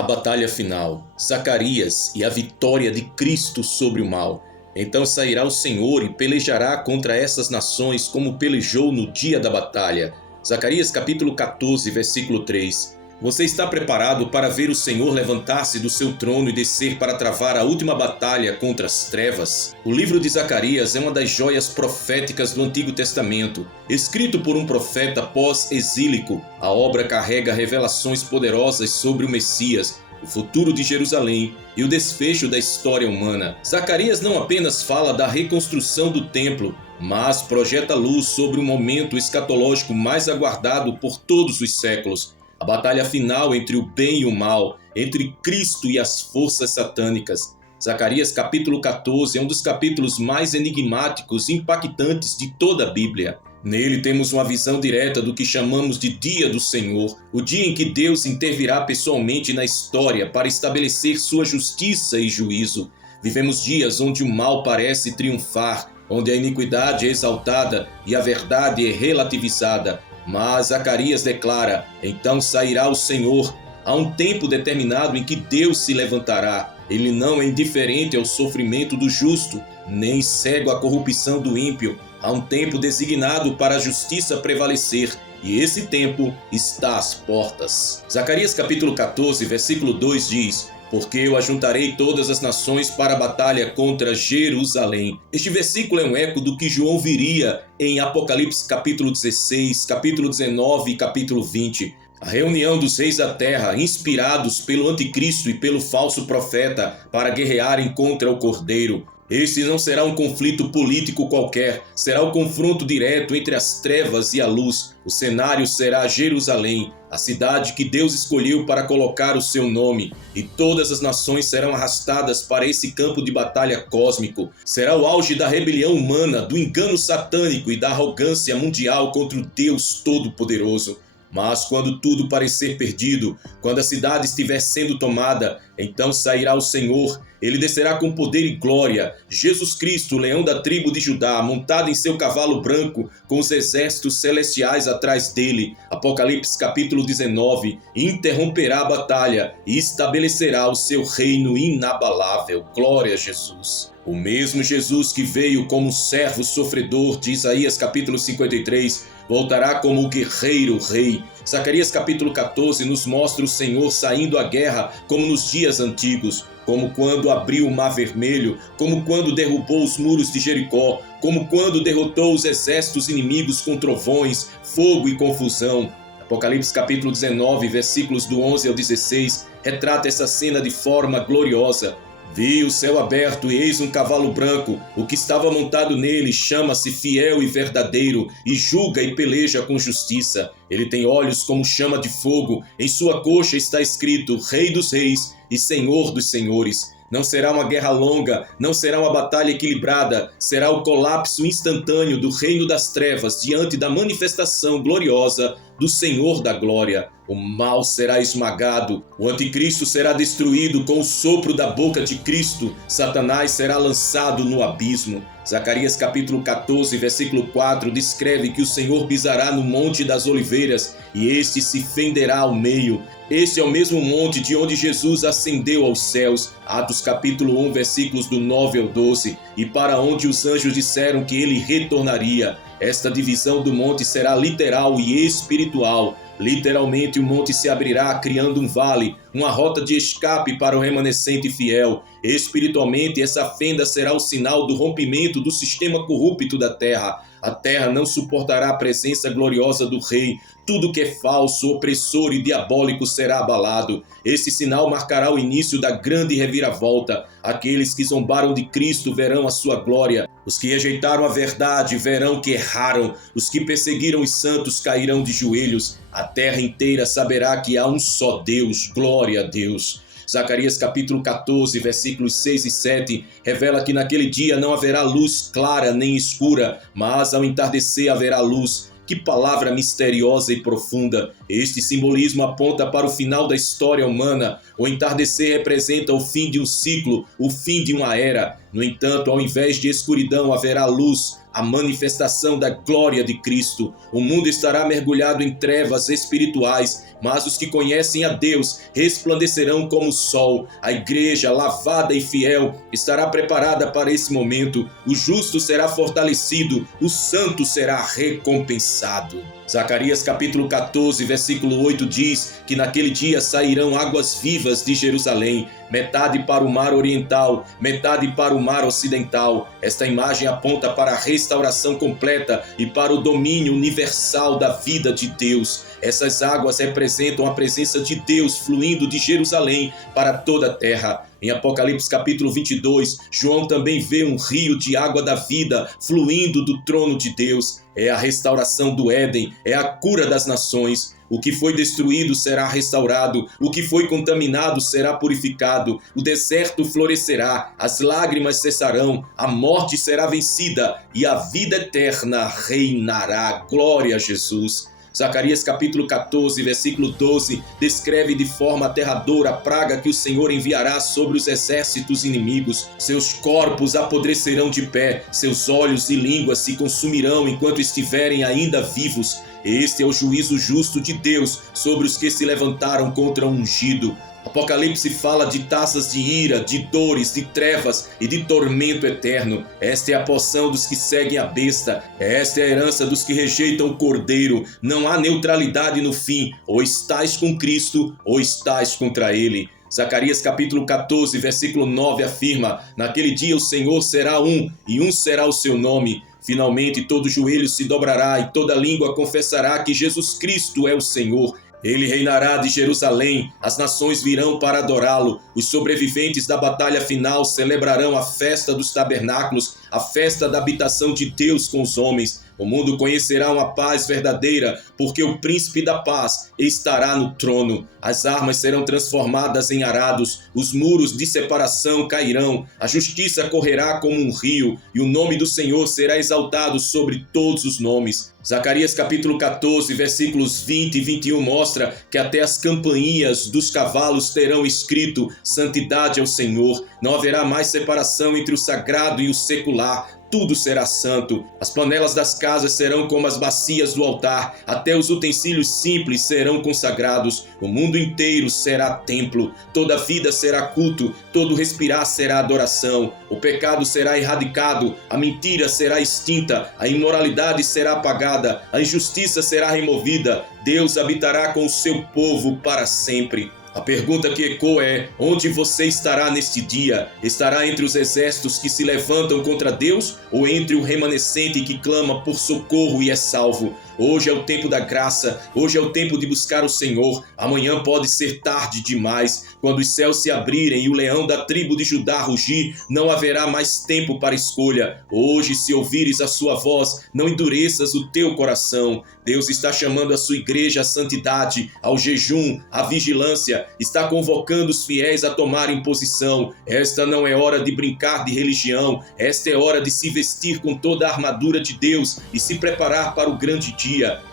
A batalha final, Zacarias e a vitória de Cristo sobre o mal. Então sairá o Senhor e pelejará contra essas nações como pelejou no dia da batalha. Zacarias capítulo 14, versículo 3. Você está preparado para ver o Senhor levantar-se do seu trono e descer para travar a última batalha contra as trevas? O livro de Zacarias é uma das joias proféticas do Antigo Testamento. Escrito por um profeta pós-exílico, a obra carrega revelações poderosas sobre o Messias, o futuro de Jerusalém e o desfecho da história humana. Zacarias não apenas fala da reconstrução do templo, mas projeta luz sobre o momento escatológico mais aguardado por todos os séculos. A batalha final entre o bem e o mal, entre Cristo e as forças satânicas. Zacarias capítulo 14 é um dos capítulos mais enigmáticos e impactantes de toda a Bíblia. Nele temos uma visão direta do que chamamos de Dia do Senhor, o dia em que Deus intervirá pessoalmente na história para estabelecer sua justiça e juízo. Vivemos dias onde o mal parece triunfar, onde a iniquidade é exaltada e a verdade é relativizada. Mas Zacarias declara: então sairá o Senhor. Há um tempo determinado em que Deus se levantará. Ele não é indiferente ao sofrimento do justo, nem cego à corrupção do ímpio. Há um tempo designado para a justiça prevalecer, e esse tempo está às portas. Zacarias capítulo 14, versículo 2 diz: porque eu ajuntarei todas as nações para a batalha contra Jerusalém. Este versículo é um eco do que João viria em Apocalipse capítulo 16, capítulo 19 e capítulo 20. A reunião dos reis da terra, inspirados pelo anticristo e pelo falso profeta, para guerrearem contra o Cordeiro. Este não será um conflito político qualquer, será o confronto direto entre as trevas e a luz. O cenário será Jerusalém, a cidade que Deus escolheu para colocar o seu nome, e todas as nações serão arrastadas para esse campo de batalha cósmico. Será o auge da rebelião humana, do engano satânico e da arrogância mundial contra o Deus Todo-Poderoso. Mas quando tudo parecer perdido, quando a cidade estiver sendo tomada, então sairá o Senhor. Ele descerá com poder e glória. Jesus Cristo, o leão da tribo de Judá, montado em seu cavalo branco, com os exércitos celestiais atrás dele. Apocalipse capítulo 19. Interromperá a batalha e estabelecerá o seu reino inabalável. Glória a Jesus. O mesmo Jesus que veio como servo sofredor de Isaías capítulo 53, voltará como o guerreiro rei. Zacarias capítulo 14 nos mostra o Senhor saindo à guerra como nos dias antigos, como quando abriu o Mar Vermelho, como quando derrubou os muros de Jericó, como quando derrotou os exércitos inimigos com trovões, fogo e confusão. Apocalipse capítulo 19, versículos do 11 ao 16, retrata essa cena de forma gloriosa. Vi o céu aberto e eis um cavalo branco. O que estava montado nele chama-se Fiel e Verdadeiro e julga e peleja com justiça. Ele tem olhos como chama de fogo. Em sua coxa está escrito Rei dos Reis e Senhor dos Senhores. Não será uma guerra longa, não será uma batalha equilibrada, será o colapso instantâneo do reino das trevas diante da manifestação gloriosa do Senhor da glória. O mal será esmagado, o anticristo será destruído com o sopro da boca de Cristo, Satanás será lançado no abismo. Zacarias capítulo 14, versículo 4 descreve que o Senhor pisará no Monte das Oliveiras e este se fenderá ao meio. Este é o mesmo monte de onde Jesus ascendeu aos céus, Atos capítulo 1, versículos do 9 ao 12, e para onde os anjos disseram que ele retornaria. Esta divisão do monte será literal e espiritual. Literalmente o monte se abrirá, criando um vale, uma rota de escape para o remanescente fiel. Espiritualmente, essa fenda será o sinal do rompimento do sistema corrupto da terra. A terra não suportará a presença gloriosa do Rei. Tudo que é falso, opressor e diabólico será abalado. Esse sinal marcará o início da grande reviravolta. Aqueles que zombaram de Cristo verão a sua glória. Os que rejeitaram a verdade verão que erraram. Os que perseguiram os santos cairão de joelhos. A terra inteira saberá que há um só Deus. Glória a Deus. Zacarias capítulo 14, versículos 6 e 7, revela que naquele dia não haverá luz clara nem escura, mas ao entardecer haverá luz. Que palavra misteriosa e profunda! Este simbolismo aponta para o final da história humana. O entardecer representa o fim de um ciclo, o fim de uma era. No entanto, ao invés de escuridão, haverá luz. a manifestação da glória de Cristo. O mundo estará mergulhado em trevas espirituais, mas os que conhecem a Deus resplandecerão como o sol. A igreja, lavada e fiel, estará preparada para esse momento. O justo será fortalecido, o santo será recompensado. Zacarias capítulo 14, versículo 8 diz que naquele dia sairão águas vivas de Jerusalém, metade para o mar oriental, metade para o mar ocidental. Esta imagem aponta para a restauração completa e para o domínio universal da vida de Deus. Essas águas representam a presença de Deus fluindo de Jerusalém para toda a terra. Em Apocalipse capítulo 22, João também vê um rio de água da vida fluindo do trono de Deus. É a restauração do Éden, é a cura das nações. O que foi destruído será restaurado, o que foi contaminado será purificado, o deserto florescerá, as lágrimas cessarão, a morte será vencida e a vida eterna reinará. Glória a Jesus! Zacarias capítulo 14, versículo 12, descreve de forma aterradora a praga que o Senhor enviará sobre os exércitos inimigos. Seus corpos apodrecerão de pé, seus olhos e línguas se consumirão enquanto estiverem ainda vivos. Este é o juízo justo de Deus sobre os que se levantaram contra o ungido. Apocalipse fala de taças de ira, de dores, de trevas e de tormento eterno. Esta é a porção dos que seguem a besta. Esta é a herança dos que rejeitam o Cordeiro. Não há neutralidade no fim. Ou estás com Cristo, ou estás contra ele. Zacarias capítulo 14, versículo 9 afirma: naquele dia o Senhor será um, e um será o seu nome. Finalmente todo joelho se dobrará e toda língua confessará que Jesus Cristo é o Senhor. Ele reinará de Jerusalém, as nações virão para adorá-lo. Os sobreviventes da batalha final celebrarão a festa dos tabernáculos, a festa da habitação de Deus com os homens. O mundo conhecerá uma paz verdadeira, porque o príncipe da paz estará no trono. As armas serão transformadas em arados, os muros de separação cairão, a justiça correrá como um rio, e o nome do Senhor será exaltado sobre todos os nomes. Zacarias capítulo 14, versículos 20 e 21 mostra que até as campainhas dos cavalos terão escrito: santidade ao Senhor. Não haverá mais separação entre o sagrado e o secular. Tudo será santo. As panelas das casas serão como as bacias do altar. Até os utensílios simples serão consagrados. O mundo inteiro será templo. Toda vida será culto. Todo respirar será adoração. O pecado será erradicado. A mentira será extinta. A imoralidade será apagada. A injustiça será removida. Deus habitará com o seu povo para sempre. A pergunta que ecoa é: onde você estará neste dia? Estará entre os exércitos que se levantam contra Deus ou entre o remanescente que clama por socorro e é salvo? Hoje é o tempo da graça, hoje é o tempo de buscar o Senhor. Amanhã pode ser tarde demais. Quando os céus se abrirem e o leão da tribo de Judá rugir, não haverá mais tempo para escolha. Hoje, se ouvires a sua voz, não endureças o teu coração. Deus está chamando a sua igreja à santidade, ao jejum, à vigilância. Está convocando os fiéis a tomarem posição. Esta não é hora de brincar de religião. Esta é hora de se vestir com toda a armadura de Deus e se preparar para o grande dia.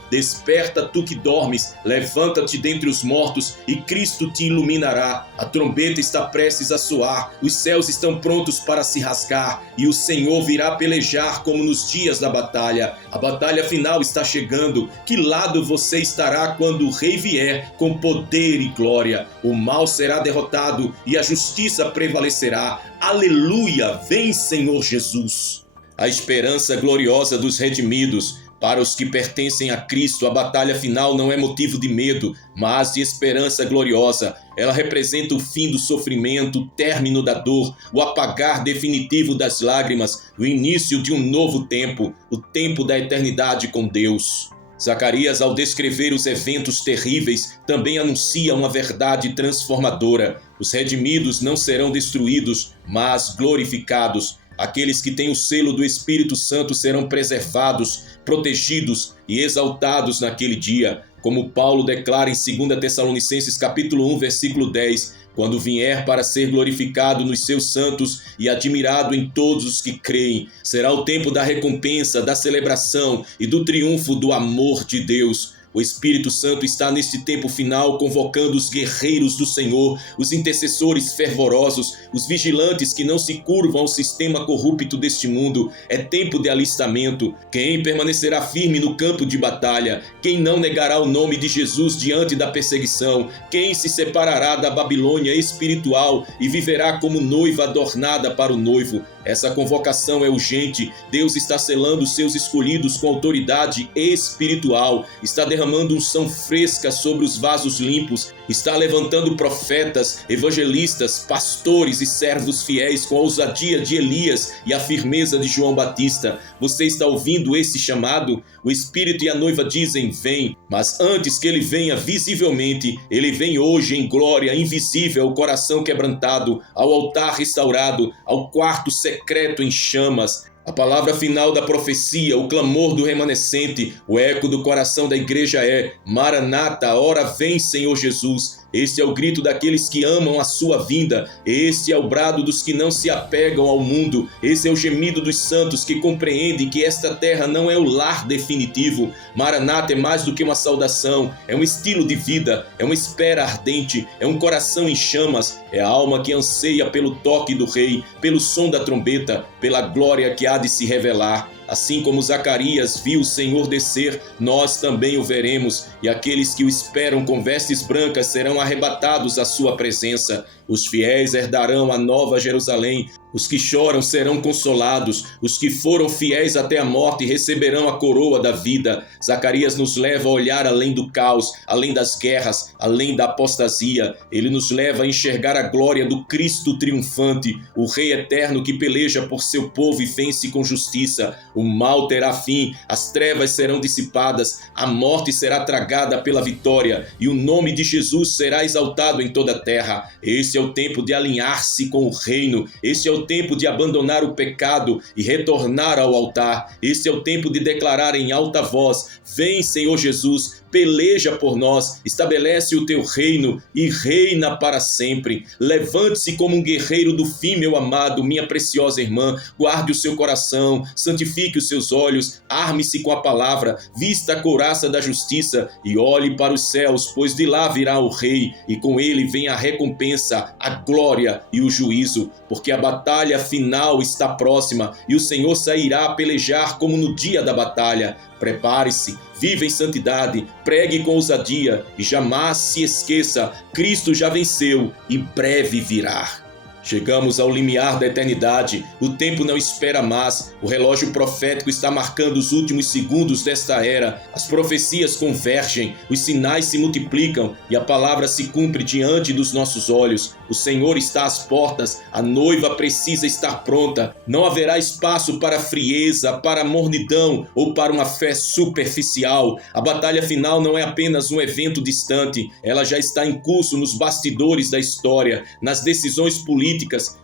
Desperta tu que dormes, levanta-te dentre os mortos e Cristo te iluminará. A trombeta está prestes a soar, os céus estão prontos para se rasgar e o Senhor virá pelejar como nos dias da batalha. A batalha final está chegando. Que lado você estará quando o Rei vier com poder e glória? O mal será derrotado e a justiça prevalecerá. Aleluia! Vem, Senhor Jesus! A esperança gloriosa dos redimidos. Para os que pertencem a Cristo, a batalha final não é motivo de medo, mas de esperança gloriosa. Ela representa o fim do sofrimento, o término da dor, o apagar definitivo das lágrimas, o início de um novo tempo, o tempo da eternidade com Deus. Zacarias, ao descrever os eventos terríveis, também anuncia uma verdade transformadora. Os redimidos não serão destruídos, mas glorificados. Aqueles que têm o selo do Espírito Santo serão preservados, protegidos e exaltados naquele dia, como Paulo declara em 2 Tessalonicenses capítulo 1, versículo 10, quando vier para ser glorificado nos seus santos e admirado em todos os que creem. Será o tempo da recompensa, da celebração e do triunfo do amor de Deus. O Espírito Santo está neste tempo final convocando os guerreiros do Senhor, os intercessores fervorosos, os vigilantes que não se curvam ao sistema corrupto deste mundo. É tempo de alistamento. Quem permanecerá firme no campo de batalha? Quem não negará o nome de Jesus diante da perseguição? Quem se separará da Babilônia espiritual e viverá como noiva adornada para o noivo? Essa convocação é urgente. Deus está selando seus escolhidos com autoridade espiritual, está derramando unção fresca sobre os vasos limpos, está levantando profetas, evangelistas, pastores e servos fiéis com a ousadia de Elias e a firmeza de João Batista. Você está ouvindo esse chamado? O Espírito e a noiva dizem: vem, mas antes que ele venha visivelmente, ele vem hoje em glória invisível ao coração quebrantado, ao altar restaurado, ao quarto secreto em chamas. A palavra final da profecia, o clamor do remanescente, o eco do coração da igreja é: Maranata, ora vem, Senhor Jesus. Este é o grito daqueles que amam a sua vinda. Este é o brado dos que não se apegam ao mundo. Esse é o gemido dos santos que compreendem que esta terra não é o lar definitivo. Maranata é mais do que uma saudação, é um estilo de vida, é uma espera ardente, é um coração em chamas, é a alma que anseia pelo toque do rei, pelo som da trombeta, pela glória que há de se revelar. Assim como Zacarias viu o Senhor descer, nós também o veremos, e aqueles que o esperam com vestes brancas serão arrebatados à sua presença. Os fiéis herdarão a nova Jerusalém, os que choram serão consolados, os que foram fiéis até a morte receberão a coroa da vida. Zacarias nos leva a olhar além do caos, além das guerras, além da apostasia. Ele nos leva a enxergar a glória do Cristo triunfante, o Rei eterno que peleja por seu povo e vence com justiça. O mal terá fim, as trevas serão dissipadas, a morte será tragada pela vitória e o nome de Jesus será exaltado em toda a terra. Esse é o tempo de alinhar-se com o reino. Esse é o tempo de abandonar o pecado e retornar ao altar. Esse é o tempo de declarar em alta voz: vem, Senhor Jesus, peleja por nós, estabelece o teu reino e reina para sempre. Levante-se como um guerreiro do fim, meu amado, minha preciosa irmã. Guarde o seu coração, santifique os seus olhos, arme-se com a palavra, vista a couraça da justiça e olhe para os céus, pois de lá virá o rei e com ele vem a recompensa, a glória e o juízo, porque a batalha final está próxima e o Senhor sairá a pelejar como no dia da batalha. Prepare-se, viva em santidade, pregue com ousadia e jamais se esqueça: Cristo já venceu e breve virá. Chegamos ao limiar da eternidade, o tempo não espera mais, o relógio profético está marcando os últimos segundos desta era, as profecias convergem, os sinais se multiplicam e a palavra se cumpre diante dos nossos olhos. O Senhor está às portas, a noiva precisa estar pronta, não haverá espaço para frieza, para mornidão ou para uma fé superficial. A batalha final não é apenas um evento distante, ela já está em curso nos bastidores da história, nas decisões políticas,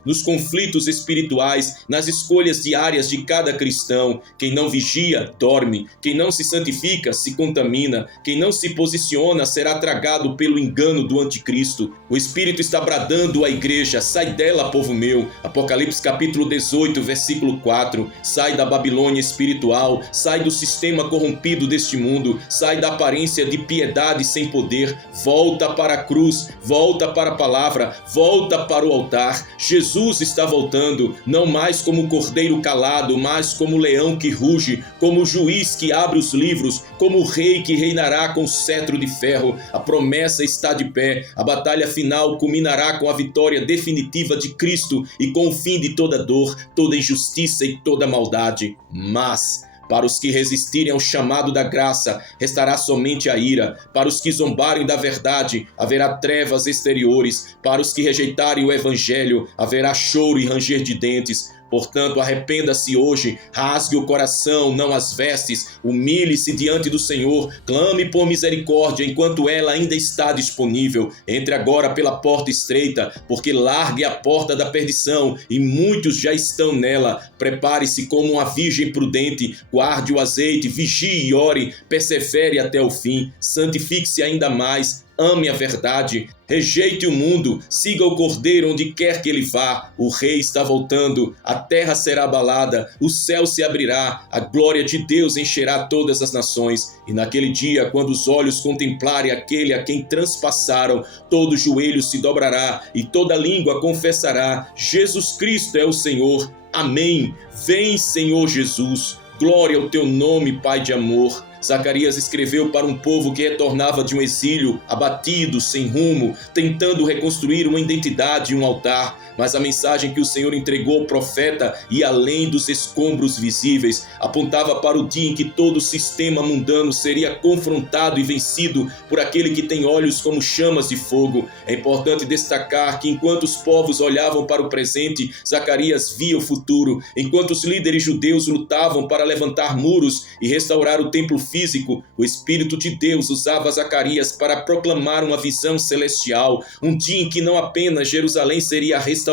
nos conflitos espirituais, nas escolhas diárias de cada cristão. Quem não vigia, dorme. Quem não se santifica, se contamina. Quem não se posiciona, será tragado pelo engano do anticristo. O Espírito está bradando à igreja: sai dela, povo meu. Apocalipse capítulo 18, versículo 4. Sai da Babilônia espiritual, sai do sistema corrompido deste mundo, sai da aparência de piedade sem poder, volta para a cruz, volta para a palavra, volta para o altar. Jesus está voltando, não mais como cordeiro calado, mas como leão que ruge, como juiz que abre os livros, como rei que reinará com cetro de ferro. A promessa está de pé, a batalha final culminará com a vitória definitiva de Cristo e com o fim de toda dor, toda injustiça e toda maldade. Mas para os que resistirem ao chamado da graça, restará somente a ira. Para os que zombarem da verdade, haverá trevas exteriores. Para os que rejeitarem o evangelho, haverá choro e ranger de dentes. Portanto, arrependa-se hoje, rasgue o coração, não as vestes, humilhe-se diante do Senhor, clame por misericórdia enquanto ela ainda está disponível. Entre agora pela porta estreita, porque larga é a porta da perdição e muitos já estão nela. Prepare-se como uma virgem prudente, guarde o azeite, vigie e ore, persevere até o fim, santifique-se ainda mais. ame a verdade, rejeite o mundo, siga o Cordeiro onde quer que ele vá. O Rei está voltando, a terra será abalada, o céu se abrirá, a glória de Deus encherá todas as nações. E naquele dia, quando os olhos contemplarem aquele a quem transpassaram, todo joelho se dobrará e toda língua confessará: Jesus Cristo é o Senhor. Amém. Vem, Senhor Jesus. Glória ao teu nome, Pai de amor. Zacarias escreveu para um povo que retornava de um exílio, abatido, sem rumo, tentando reconstruir uma identidade e um altar. Mas a mensagem que o Senhor entregou ao profeta ia além dos escombros visíveis, apontava para o dia em que todo o sistema mundano seria confrontado e vencido por aquele que tem olhos como chamas de fogo. É importante destacar que enquanto os povos olhavam para o presente, Zacarias via o futuro. Enquanto os líderes judeus lutavam para levantar muros e restaurar o templo físico, o Espírito de Deus usava Zacarias para proclamar uma visão celestial, um dia em que não apenas Jerusalém seria restaurada,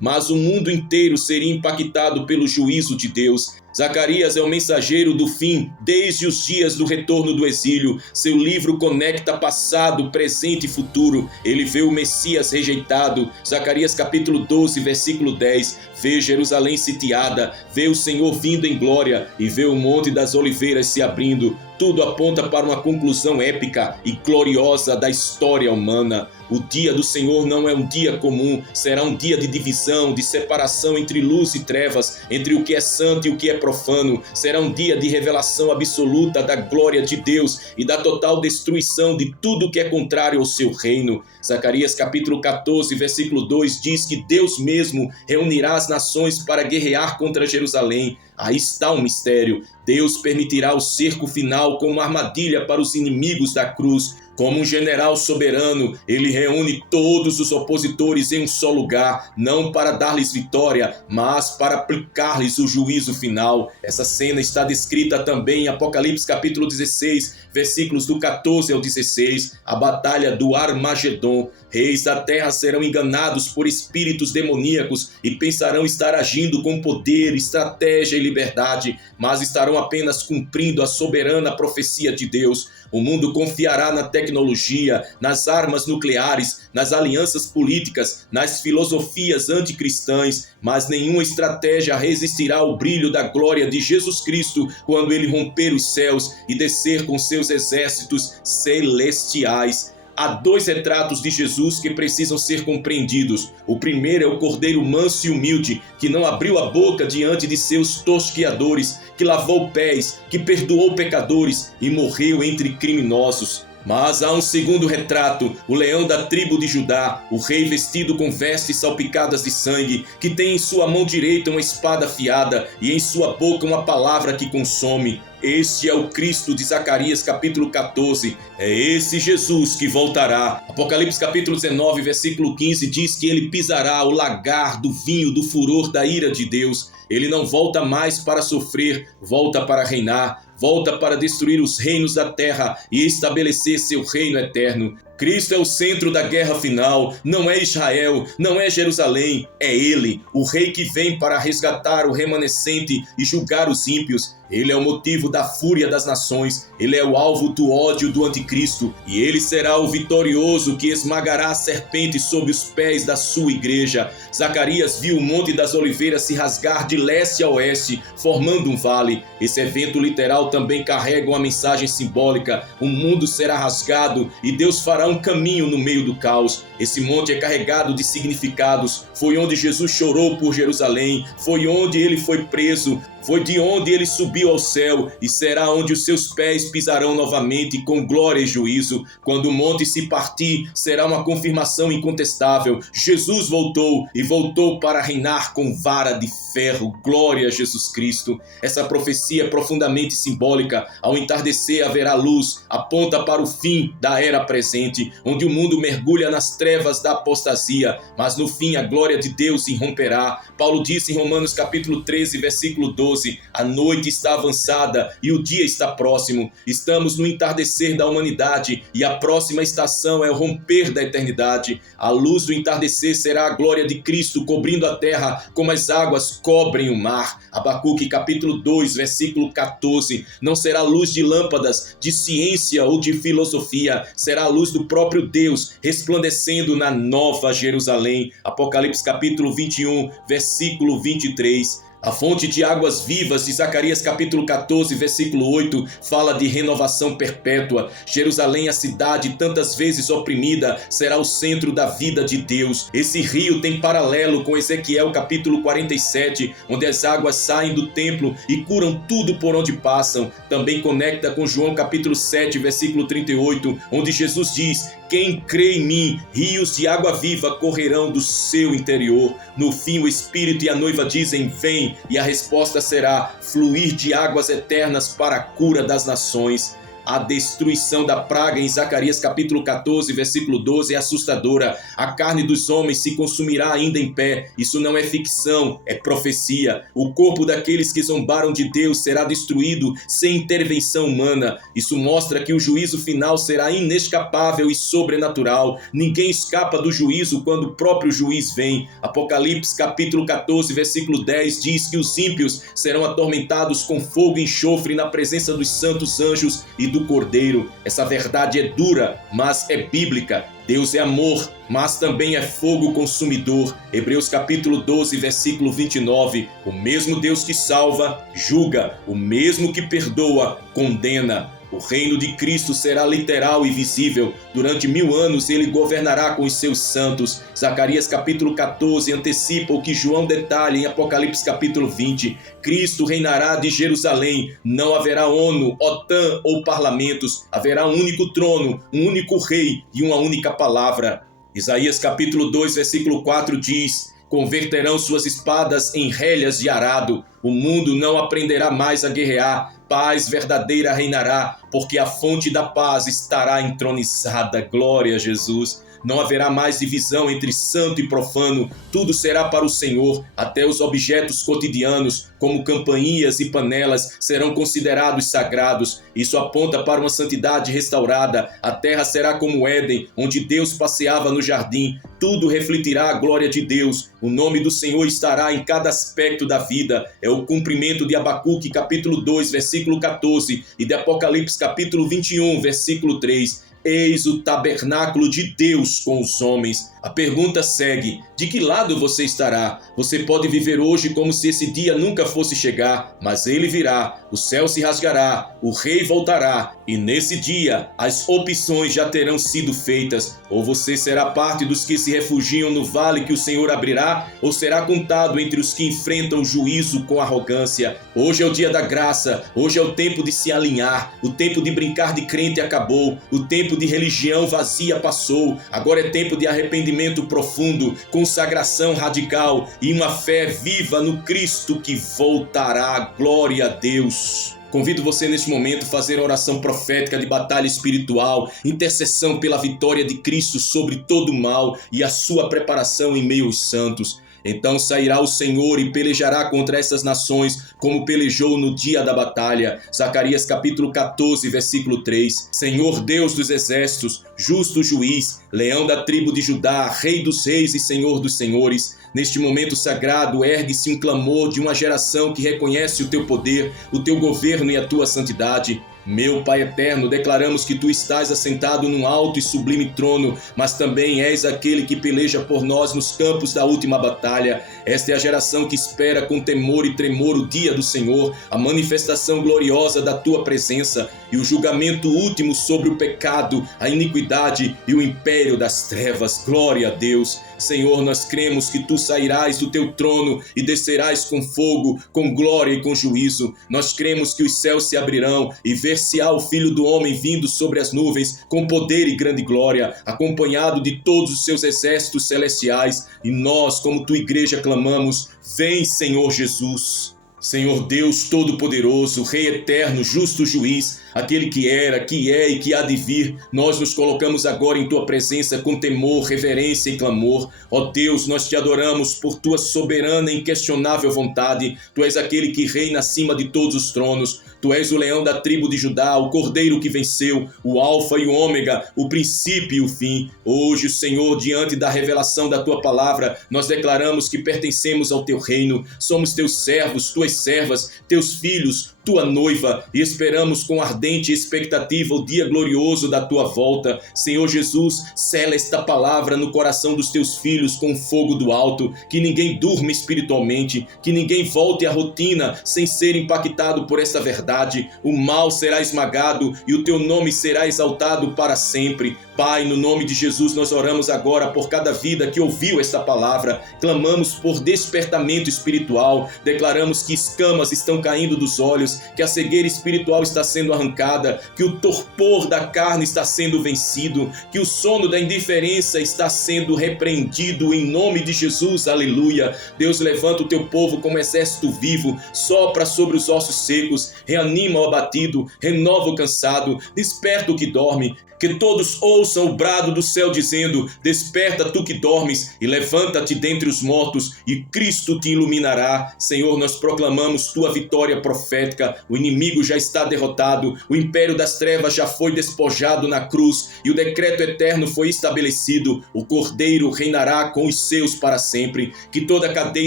mas o mundo inteiro seria impactado pelo juízo de Deus. Zacarias é o mensageiro do fim desde os dias do retorno do exílio. Seu livro conecta passado, presente e futuro. Ele vê o Messias rejeitado. Zacarias capítulo 12, versículo 10. Vê Jerusalém sitiada, vê o Senhor vindo em glória e vê o Monte das Oliveiras se abrindo. Tudo aponta para uma conclusão épica e gloriosa da história humana. O dia do Senhor não é um dia comum, será um dia de divisão, de separação entre luz e trevas, entre o que é santo e o que é profano. Será um dia de revelação absoluta da glória de Deus e da total destruição de tudo que é contrário ao seu reino. Zacarias capítulo 14, versículo 2 diz que Deus mesmo reunirá as nações para guerrear contra Jerusalém. Aí está o mistério. Deus permitirá o cerco final como uma armadilha para os inimigos da cruz. Como um general soberano, ele reúne todos os opositores em um só lugar, não para dar-lhes vitória, mas para aplicar-lhes o juízo final. Essa cena está descrita também em Apocalipse capítulo 16, versículos do 14 ao 16, a batalha do Armagedon. Reis da terra serão enganados por espíritos demoníacos e pensarão estar agindo com poder, estratégia e liberdade, mas estarão apenas cumprindo a soberana profecia de Deus. O mundo confiará na tecnologia, nas armas nucleares, nas alianças políticas, nas filosofias anticristãs, mas nenhuma estratégia resistirá ao brilho da glória de Jesus Cristo quando ele romper os céus e descer com seus exércitos celestiais. Há dois retratos de Jesus que precisam ser compreendidos. O primeiro é o Cordeiro manso e humilde, que não abriu a boca diante de seus tosqueadores, que lavou pés, que perdoou pecadores e morreu entre criminosos. Mas há um segundo retrato, o leão da tribo de Judá, o rei vestido com vestes salpicadas de sangue, que tem em sua mão direita uma espada afiada e em sua boca uma palavra que consome. Este é o Cristo de Zacarias capítulo 14, é esse Jesus que voltará. Apocalipse capítulo 19, versículo 15 diz que ele pisará o lagar do vinho do furor da ira de Deus. Ele não volta mais para sofrer, volta para reinar, volta para destruir os reinos da terra e estabelecer seu reino eterno. Cristo é o centro da guerra final, não é Israel, não é Jerusalém, é Ele, o Rei que vem para resgatar o remanescente e julgar os ímpios. Ele é o motivo da fúria das nações, ele é o alvo do ódio do anticristo e ele será o vitorioso que esmagará a serpente sob os pés da sua igreja. Zacarias viu o Monte das Oliveiras se rasgar de leste a oeste, formando um vale. Esse evento literal também carrega uma mensagem simbólica. O mundo será rasgado e Deus fará um caminho no meio do caos. Esse monte é carregado de significados. Foi onde Jesus chorou por Jerusalém, foi onde ele foi preso, foi de onde ele subiu ao céu e será onde os seus pés pisarão novamente com glória e juízo. Quando o monte se partir, será uma confirmação incontestável. Jesus voltou e voltou para reinar com vara de ferro. Glória a Jesus Cristo. Essa profecia é profundamente simbólica. Ao entardecer haverá luz, aponta para o fim da era presente, onde o mundo mergulha nas trevas da apostasia, mas no fim a glória de Deus irromperá. Paulo disse em Romanos capítulo 13, versículo 12, a noite está avançada e o dia está próximo. Estamos no entardecer da humanidade e a próxima estação é o romper da eternidade. A luz do entardecer será a glória de Cristo cobrindo a terra como as águas cobrem o mar. Abacuque capítulo 2, versículo 14. Não será luz de lâmpadas, de ciência ou de filosofia. Será a luz do do próprio Deus, resplandecendo na Nova Jerusalém. Apocalipse capítulo 21, versículo 23. A fonte de águas vivas de Zacarias capítulo 14, versículo 8, fala de renovação perpétua. Jerusalém, a cidade tantas vezes oprimida, será o centro da vida de Deus. Esse rio tem paralelo com Ezequiel capítulo 47, onde as águas saem do templo e curam tudo por onde passam. Também conecta com João capítulo 7, versículo 38, onde Jesus diz: quem crê em mim, rios de água viva correrão do seu interior. No fim, o Espírito e a noiva dizem: vem, e a resposta será fluir de águas eternas para a cura das nações. A destruição da praga em Zacarias capítulo 14, versículo 12 é assustadora. A carne dos homens se consumirá ainda em pé. Isso não é ficção, é profecia. O corpo daqueles que zombaram de Deus será destruído sem intervenção humana. Isso mostra que o juízo final será inescapável e sobrenatural. Ninguém escapa do juízo quando o próprio juiz vem. Apocalipse capítulo 14, versículo 10 diz que os ímpios serão atormentados com fogo e enxofre na presença dos santos anjos e do Cordeiro. Essa verdade é dura, mas é bíblica. Deus é amor, mas também é fogo consumidor. Hebreus capítulo 12, versículo 29. O mesmo Deus que salva, julga. O mesmo que perdoa, condena. O reino de Cristo será literal e visível. Durante 1000 anos ele governará com os seus santos. Zacarias capítulo 14 antecipa o que João detalha em Apocalipse capítulo 20. Cristo reinará de Jerusalém. Não haverá ONU, OTAN ou parlamentos. Haverá um único trono, um único rei e uma única palavra. Isaías capítulo 2, versículo 4 diz: converterão suas espadas em relhas de arado. O mundo não aprenderá mais a guerrear. Paz verdadeira reinará, porque a fonte da paz estará entronizada. Glória a Jesus. Não haverá mais divisão entre santo e profano. Tudo será para o Senhor. Até os objetos cotidianos, como campainhas e panelas, serão considerados sagrados. Isso aponta para uma santidade restaurada. A terra será como Éden, onde Deus passeava no jardim. Tudo refletirá a glória de Deus. O nome do Senhor estará em cada aspecto da vida. É o cumprimento de Abacuque capítulo 2, versículo 14 e de Apocalipse capítulo 21, versículo 3. Eis o tabernáculo de Deus com os homens. A pergunta segue: de que lado você estará? Você pode viver hoje como se esse dia nunca fosse chegar, mas ele virá, o céu se rasgará, o rei voltará, e nesse dia as opções já terão sido feitas. Ou você será parte dos que se refugiam no vale que o Senhor abrirá, ou será contado entre os que enfrentam o juízo com arrogância. Hoje é o dia da graça, hoje é o tempo de se alinhar, o tempo de brincar de crente acabou, o tempo de religião vazia passou, agora é tempo de arrependimento profundo, consagração radical e uma fé viva no Cristo que voltará. Glória a Deus. Convido você neste momento a fazer a oração profética de batalha espiritual, intercessão pela vitória de Cristo sobre todo o mal e a sua preparação em meio aos santos. Então sairá o Senhor e pelejará contra essas nações, como pelejou no dia da batalha. Zacarias capítulo 14, versículo 3. Senhor Deus dos exércitos, justo juiz, leão da tribo de Judá, rei dos reis e senhor dos senhores. Neste momento sagrado, ergue-se um clamor de uma geração que reconhece o teu poder, o teu governo e a tua santidade. Meu Pai eterno, declaramos que Tu estás assentado num alto e sublime trono, mas também és aquele que peleja por nós nos campos da última batalha. Esta é a geração que espera com temor e tremor o dia do Senhor, a manifestação gloriosa da Tua presença e o julgamento último sobre o pecado, a iniquidade e o império das trevas. Glória a Deus. Senhor, nós cremos que Tu sairás do Teu trono e descerás com fogo, com glória e com juízo. Nós cremos que os céus se abrirão e ver-se-á o Filho do Homem vindo sobre as nuvens, com poder e grande glória, acompanhado de todos os seus exércitos celestiais. E nós, como Tua igreja, clamamos: vem, Senhor Jesus. Senhor Deus Todo-Poderoso, Rei Eterno, Justo Juiz, aquele que era, que é e que há de vir, nós nos colocamos agora em Tua presença com temor, reverência e clamor. Ó Deus, nós Te adoramos por Tua soberana e inquestionável vontade. Tu és aquele que reina acima de todos os tronos. Tu és o leão da tribo de Judá, o cordeiro que venceu, o alfa e o ômega, o princípio e o fim. Hoje, Senhor, diante da revelação da Tua palavra, nós declaramos que pertencemos ao Teu reino, somos Teus servos, Tuas tuas servas, teus filhos, tua noiva, e esperamos com ardente expectativa o dia glorioso da tua volta. Senhor Jesus, sela esta palavra no coração dos teus filhos com fogo do alto, que ninguém durma espiritualmente, que ninguém volte à rotina sem ser impactado por esta verdade. O mal será esmagado e o teu nome será exaltado para sempre. Pai, no nome de Jesus, nós oramos agora por cada vida que ouviu esta palavra. Clamamos por despertamento espiritual, declaramos que escamas estão caindo dos olhos, que a cegueira espiritual está sendo arrancada, que o torpor da carne está sendo vencido, que o sono da indiferença está sendo repreendido em nome de Jesus, aleluia. Deus, levanta o teu povo como exército vivo, sopra sobre os ossos secos, reanima o abatido, renova o cansado, desperta o que dorme. Que todos ouçam o brado do céu dizendo: desperta tu que dormes e levanta-te dentre os mortos e Cristo te iluminará. Senhor, nós proclamamos tua vitória profética. O inimigo já está derrotado, o império das trevas já foi despojado na cruz e o decreto eterno foi estabelecido. O Cordeiro reinará com os seus para sempre. Que toda cadeia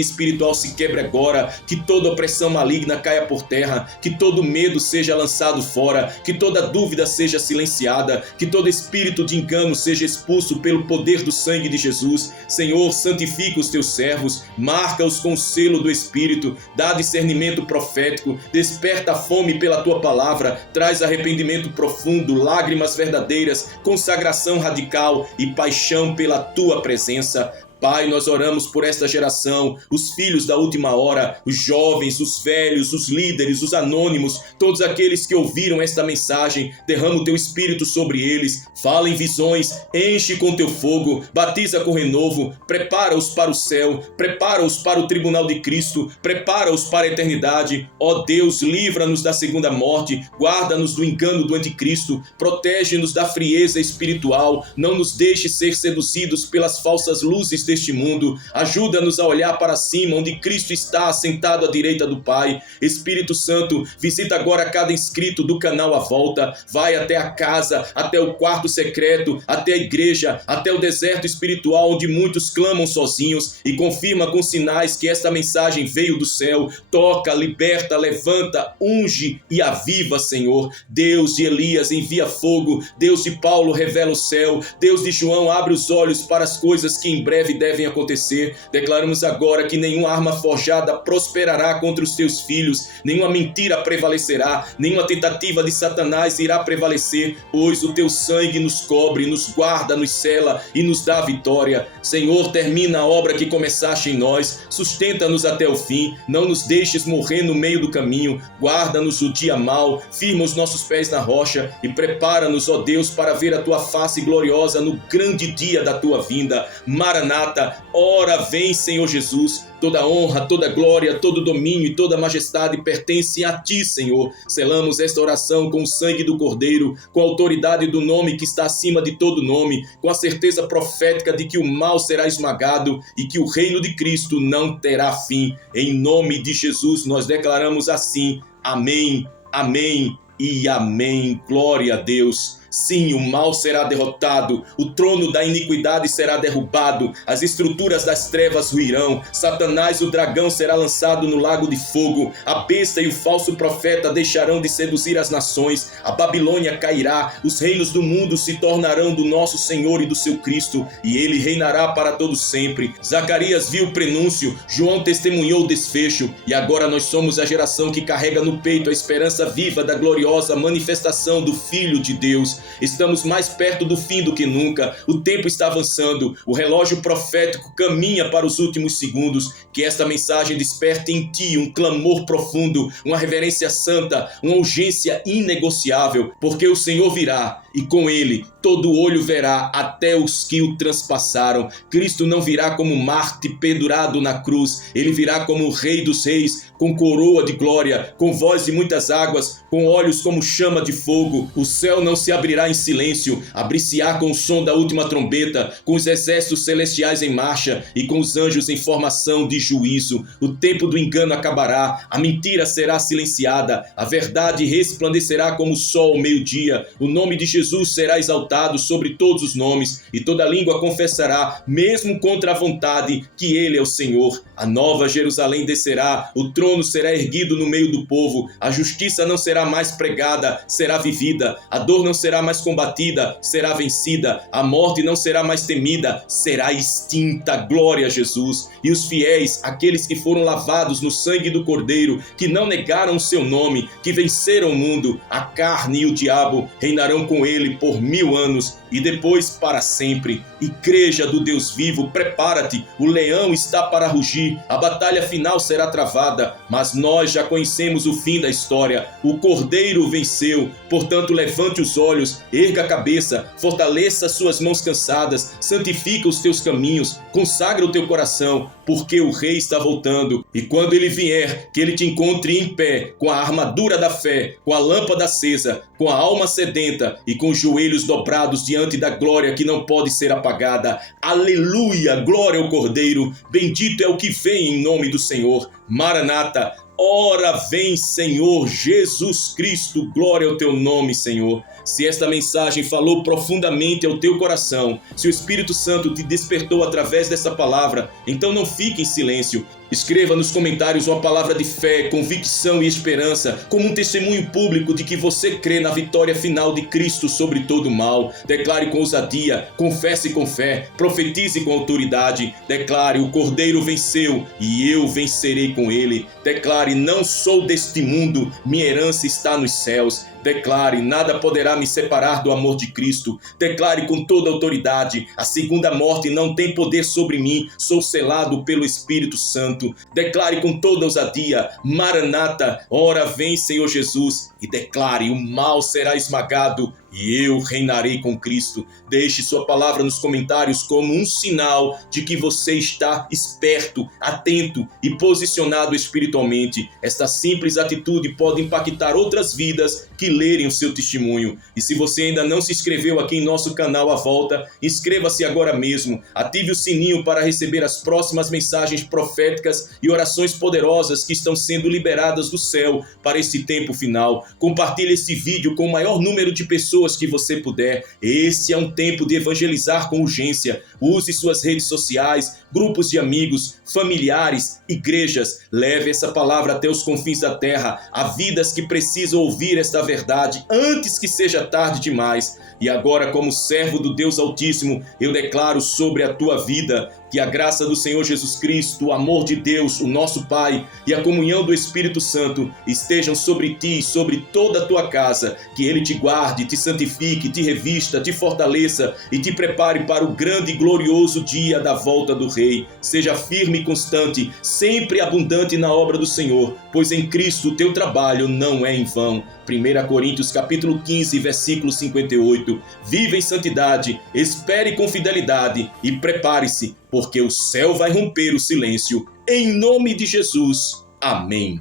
espiritual se quebre agora, que toda opressão maligna caia por terra, que todo medo seja lançado fora, que toda dúvida seja silenciada, que todo espírito de engano seja expulso pelo poder do sangue de Jesus. Senhor, santifica os teus servos, marca-os com o selo do Espírito, dá discernimento profético, desperta a fome pela tua palavra, traz arrependimento profundo, lágrimas verdadeiras, consagração radical e paixão pela tua presença. Pai, nós oramos por esta geração, os filhos da última hora, os jovens, os velhos, os líderes, os anônimos, todos aqueles que ouviram esta mensagem. Derrama o teu Espírito sobre eles, fala em visões, enche com teu fogo, batiza com renovo, prepara-os para o céu, prepara-os para o tribunal de Cristo, prepara-os para a eternidade. Ó Deus, livra-nos da segunda morte, guarda-nos do engano do anticristo, protege-nos da frieza espiritual, não nos deixe ser seduzidos pelas falsas luzes deste mundo. Ajuda-nos a olhar para cima, onde Cristo está assentado à direita do Pai. Espírito Santo, visita agora cada inscrito do canal à volta, vai até a casa, até o quarto secreto, até a igreja, até o deserto espiritual onde muitos clamam sozinhos, e confirma com sinais que esta mensagem veio do céu. Toca, liberta, levanta, unge e aviva, Senhor. Deus de Elias, envia fogo. Deus de Paulo, revela o céu. Deus de João, abre os olhos para as coisas que em breve devem acontecer. Declaramos agora que nenhuma arma forjada prosperará contra os teus filhos, nenhuma mentira prevalecerá, nenhuma tentativa de Satanás irá prevalecer, pois o teu sangue nos cobre, nos guarda, nos sela e nos dá a vitória. Senhor, termina a obra que começaste em nós, sustenta-nos até o fim, não nos deixes morrer no meio do caminho, guarda-nos o dia mau, firma os nossos pés na rocha e prepara-nos, ó Deus, para ver a tua face gloriosa no grande dia da tua vinda. Maranata, ora vem, Senhor Jesus. Toda honra, toda glória, todo domínio e toda majestade pertencem a ti, Senhor. Selamos esta oração com o sangue do Cordeiro, com a autoridade do nome que está acima de todo nome, com a certeza profética de que o mal será esmagado e que o reino de Cristo não terá fim. Em nome de Jesus nós declaramos assim: amém, amém e amém. Glória a Deus. Sim, o mal será derrotado, o trono da iniquidade será derrubado, as estruturas das trevas ruirão, Satanás, o dragão, será lançado no lago de fogo, a besta e o falso profeta deixarão de seduzir as nações, a Babilônia cairá, os reinos do mundo se tornarão do nosso Senhor e do seu Cristo, e ele reinará para todo sempre. Zacarias viu o prenúncio, João testemunhou o desfecho, e agora nós somos a geração que carrega no peito a esperança viva da gloriosa manifestação do Filho de Deus. Estamos mais perto do fim do que nunca, o tempo está avançando, o relógio profético caminha para os últimos segundos. Que esta mensagem desperte em ti um clamor profundo, uma reverência santa, uma urgência inegociável, porque o Senhor virá e com ele todo olho verá, até os que o transpassaram. Cristo não virá como Marte pendurado na cruz, ele virá como o Rei dos Reis, com coroa de glória, com voz de muitas águas, com olhos como chama de fogo. O céu não se abrirá abrirá em silêncio, abrir-se-á com o som da última trombeta, com os exércitos celestiais em marcha e com os anjos em formação de juízo. O tempo do engano acabará, a mentira será silenciada, a verdade resplandecerá como o sol ao meio-dia. O nome de Jesus será exaltado sobre todos os nomes, e toda língua confessará, mesmo contra a vontade, que ele é o Senhor. A nova Jerusalém descerá, o trono será erguido no meio do povo, a justiça não será mais pregada, será vivida, a dor não será mais combatida, será vencida, a morte não será mais temida, será extinta. Glória a Jesus. E os fiéis, aqueles que foram lavados no sangue do Cordeiro, que não negaram o seu nome, que venceram o mundo, a carne e o diabo, reinarão com ele por 1000 anos e depois para sempre. Igreja do Deus vivo, prepara-te, o leão está para rugir, a batalha final será travada, mas nós já conhecemos o fim da história. O Cordeiro venceu, portanto levante os olhos, erga a cabeça, fortaleça suas mãos cansadas, santifica os teus caminhos, consagra o teu coração, porque o Rei está voltando, e quando ele vier, que ele te encontre em pé, com a armadura da fé, com a lâmpada acesa, com a alma sedenta e com os joelhos dobrados diante da glória que não pode ser apagada. Aleluia! Glória ao Cordeiro! Bendito é o que vem em nome do Senhor. Maranata! Ora vem, Senhor Jesus Cristo, glória ao teu nome, Senhor. Se esta mensagem falou profundamente ao teu coração, se o Espírito Santo te despertou através dessa palavra, então não fique em silêncio. Escreva nos comentários uma palavra de fé, convicção e esperança, como um testemunho público de que você crê na vitória final de Cristo sobre todo o mal. Declare com ousadia, confesse com fé, profetize com autoridade. Declare: o Cordeiro venceu e eu vencerei com ele. Declare: não sou deste mundo, minha herança está nos céus. Declare: nada poderá me separar do amor de Cristo. Declare com toda autoridade: a segunda morte não tem poder sobre mim, sou selado pelo Espírito Santo. Declare com toda ousadia: Maranata, ora vem, Senhor Jesus. E declare: o mal será esmagado e eu reinarei com Cristo. Deixe sua palavra nos comentários como um sinal de que você está esperto, atento e posicionado espiritualmente. Esta simples atitude pode impactar outras vidas que lerem o seu testemunho. E se você ainda não se inscreveu aqui em nosso canal À Volta, inscreva-se agora mesmo. Ative o sininho para receber as próximas mensagens proféticas e orações poderosas que estão sendo liberadas do céu para esse tempo final. Compartilhe esse vídeo com o maior número de pessoas que você puder. Esse é um tempo de evangelizar com urgência. Use suas redes sociais, grupos de amigos, familiares, igrejas. Leve essa palavra até os confins da terra, a vidas que precisam ouvir esta verdade antes que seja tarde demais. E agora, como servo do Deus Altíssimo, eu declaro sobre a tua vida que a graça do Senhor Jesus Cristo, o amor de Deus, o nosso Pai, e a comunhão do Espírito Santo estejam sobre ti e sobre toda a tua casa. Que Ele te guarde, te santifique, te revista, te fortaleça e te prepare para o grande e glorioso dia da volta do Rei. Seja firme e constante, sempre abundante na obra do Senhor, pois em Cristo o teu trabalho não é em vão. 1 Coríntios capítulo 15, versículo 58. Viva em santidade, espere com fidelidade e prepare-se, porque o céu vai romper o silêncio. Em nome de Jesus. Amém.